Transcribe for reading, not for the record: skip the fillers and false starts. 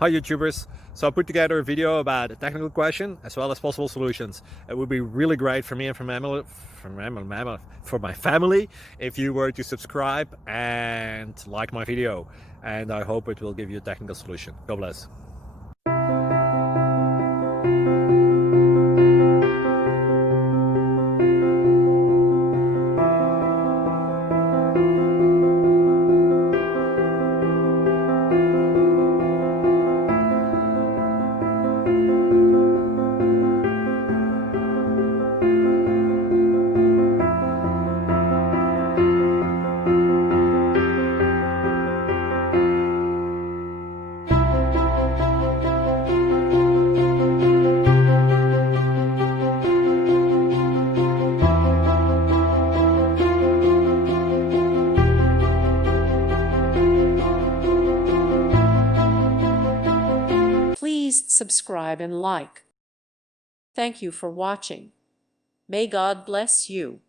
Hi YouTubers! So I put together a video about a technical question as well as possible solutions. It would be really great for me and for my family if you were to subscribe and like my video, and I hope it will give you a technical solution. God bless. Please subscribe and like. Thank you for watching. May God bless you.